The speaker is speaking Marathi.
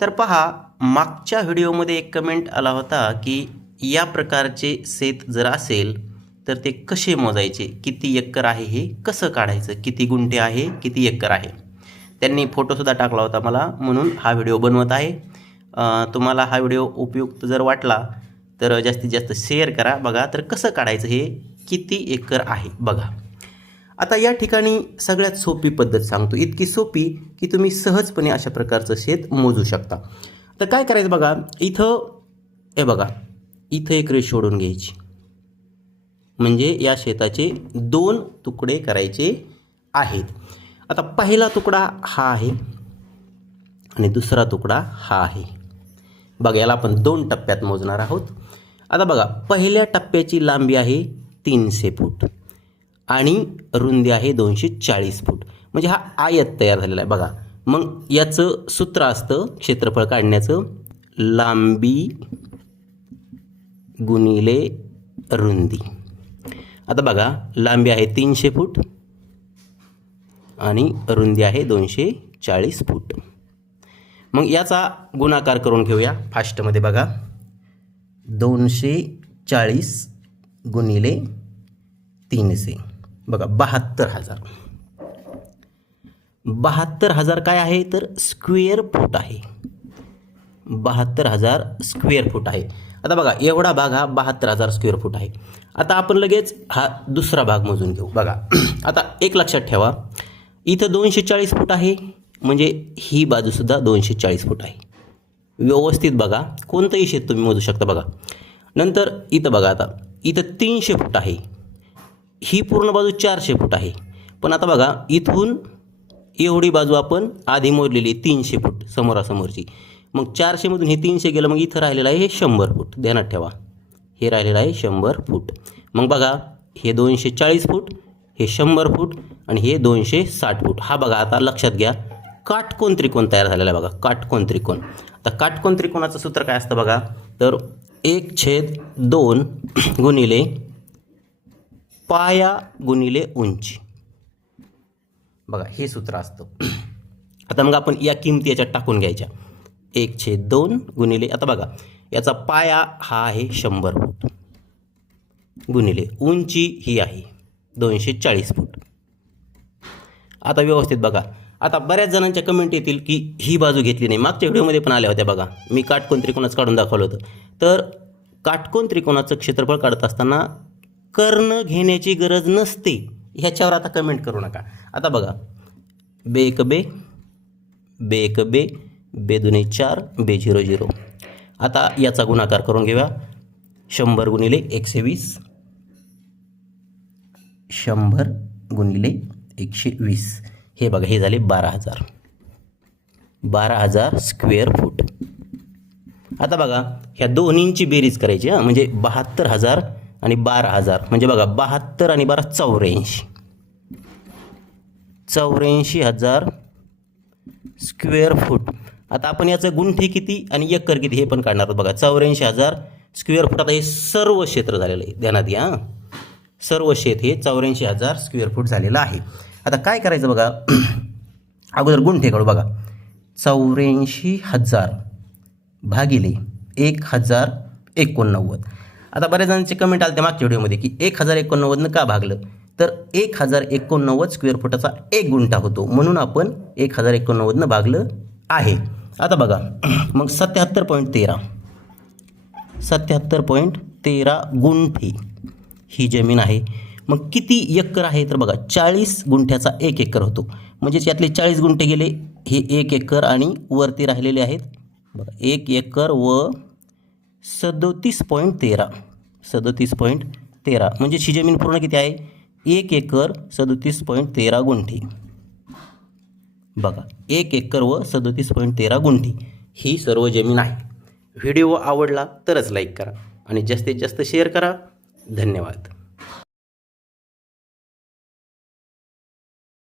तर पहा मागच्या व्हिडिओमध्ये एक कमेंट आला होता की या प्रकारचे शेत जर असेल तर ते कसे मोजायचे? किती एकर आहे हे? कसं काढायचं? किती गुंठे आहे? किती एकर आहे? त्यांनी फोटोसुद्धा टाकला होता मला म्हणून हा व्हिडिओ बनवत आहे. तुम्हाला हा व्हिडिओ उपयुक्त जर वाटला तर जास्तीत जास्त शेअर करा. बघा तर कसं काढायचं हे? किती एकर आहे? बघा. आता या ठिकाणी सगळ्यात सोपी पद्धत सांगतो. इतकी सोपी की तुम्ही सहजपणे अशा प्रकारचं शेत मोजू शकता. तर काय करायचं बघा इथं हे बघा इथं एक रेष सोडून घ्यायची. म्हणजे या शेताचे दोन तुकडे करायचे आहेत. आता पहिला तुकडा हा आहे आणि दुसरा तुकडा हा आहे. बघा याला आपण दोन टप्प्यात मोजणार आहोत. आता बघा पहिल्या टप्प्याची लांबी आहे तीनशे फूट. आणि रुंदी आहे दोनशे चाळीस फूट. म्हणजे हा आयत तयार झालेला आहे. बघा मग याचं सूत्र असतं क्षेत्रफळ काढण्याचं लांबी गुणिले रुंदी. आता बघा लांबी आहे तीनशे फूट आणि रुंदी आहे दोनशे चाळीस फूट. मग याचा गुणाकार करून घेऊया फास्टमध्ये बघा. दोनशे चाळीस गुणिले तीनशे. बघा बहात्तर हजार. बहात्तर हजार काय आहे? तर स्क्वेअर फूट आहे. बहात्तर हजार स्क्वेअर फूट आहे. आता बघा एवढा भाग हा बहात्तर हजार स्क्वेअर फूट आहे. आता आपण लगेच हा दुसरा भाग मोजून घेऊ. बघा आता एक लक्षात ठेवा. इथं दोनशे चाळीस फूट आहे म्हणजे ही बाजूसुद्धा दोनशे चाळीस फूट आहे. व्यवस्थित बघा कोणतंही शेत तुम्ही मोजू शकता बघा. नंतर इथं बघा आता इथं तीनशे फूट आहे. ही पूर्ण बाजू चारशे फूट आहे. पण आता बघा इथून एवढी बाजू आपण आधी मोजलेली तीनशे फूट समोरासमोरची. मग चारशेमधून हे तीनशे गेलं मग इथं राहिलेलं आहे हे शंभर फूट. ध्यानात ठेवा. हे राहिलेलं आहे शंभर फूट. मग बघा हे दोनशे चाळीस फूट हे शंभर फूट आणि हे दोनशे साठ फूट. हा बघा आता लक्षात घ्या. काटकोन त्रिकोण तयार झालेला आहे बघा काटकोन त्रिकोण. आता काटकोन त्रिकोणाचं सूत्र काय असतं बघा? तर एक छेद दोन गुणिले पाया गुणिले उंची. बघा हे सूत्र असतं. आता मग आपण या किमती याच्यात टाकून घ्यायच्या. एक छेद दोन गुणिले आता बघा याचा पाया हा आहे शंभर फूट. गुणिले उंची ही आहे दोनशे चाळीस फूट. आता व्यवस्थित बघा. आता बऱ्याच जणांच्या कमेंट येतील की ही बाजू घेतली नाही. मागच्या व्हिडिओमध्ये पण आल्या होत्या बघा. मी काटकोन त्रिकोणाच काढून दाखवलं होतं. तर काटकोन त्रिकोणाचं क्षेत्रफळ काढत असताना कर्ण घेण्याची गरज नसते ह्याच्यावर आता कमेंट करू नका. आता बघा. बे एक बे बे एक बे बे दुने चार बे झिरो झिरो. आता याचा गुणाकार करून घेऊया. शंभर गुणिले एकशे वीस. शंभर गुणिले एकशे वीस. हे बघा हे झाले बारा हजार. बारा हजार स्क्वेअर फूट आता बघा ह्या दोन्हींची बेरीज करायची हां. म्हणजे बहात्तर हजार आणि बारा हजार. म्हणजे बघा बहात्तर आणि बारा चौऱ्याऐंशी. चौऱ्याऐंशी हजार स्क्वेअर फूट. आता आपण याचं गुंठे किती आणि एकर किती हे पण काढणार आहोत बघा. चौऱ्याऐंशी हजार स्क्वेअर फूट. आता हे सर्व क्षेत्र झालेलं आहे. ध्यानात घ्या हां. सर्व शेत हे चौऱ्याऐंशी हजार स्क्वेअर फूट झालेलं आहे. आता काय करायचं बघा? अगोदर गुंठे काढू बघा. चौऱ्याऐंशी हजार भागिले एक हजार एकोणनव्वद. आता बऱ्याच जणांचे कमेंट आले मागच्या व्हिडिओमध्ये की एक हजार एकोणनव्वदनं का भागलं? तर एक हजार एकोणनव्वद स्क्वेअर फुटाचा एक गुंठा होतो. म्हणून आपण एक हजार एकोणनव्वदनं भागलं आहे. आता बघा मग सत्याहत्तर पॉईंट तेरा. सत्याहत्तर पॉईंट तेरा गुंठे ही जमीन आहे. मग किती एकर आहे? तर बघा चाळीस गुंठ्याचा एक एकर होतो. म्हणजेच यातले चाळीस गुंठे गेले हे एक एकर आणि वरती राहिलेले आहेत. बघा एक एकर व सदोतीस पॉईंट तेरा. सदोतीस पॉईंट तेरा. म्हणजे ही जमीन पूर्ण किती आहे? एक एकर सदोतीस पॉईंट तेरा गुंठे. बघा एक एकर व सदोतीस पॉईंट तेरा गुंठी ही सर्व जमीन आहे. व्हिडिओ आवडला तरच लाईक करा आणि जास्तीत जास्त शेअर करा. धन्यवाद.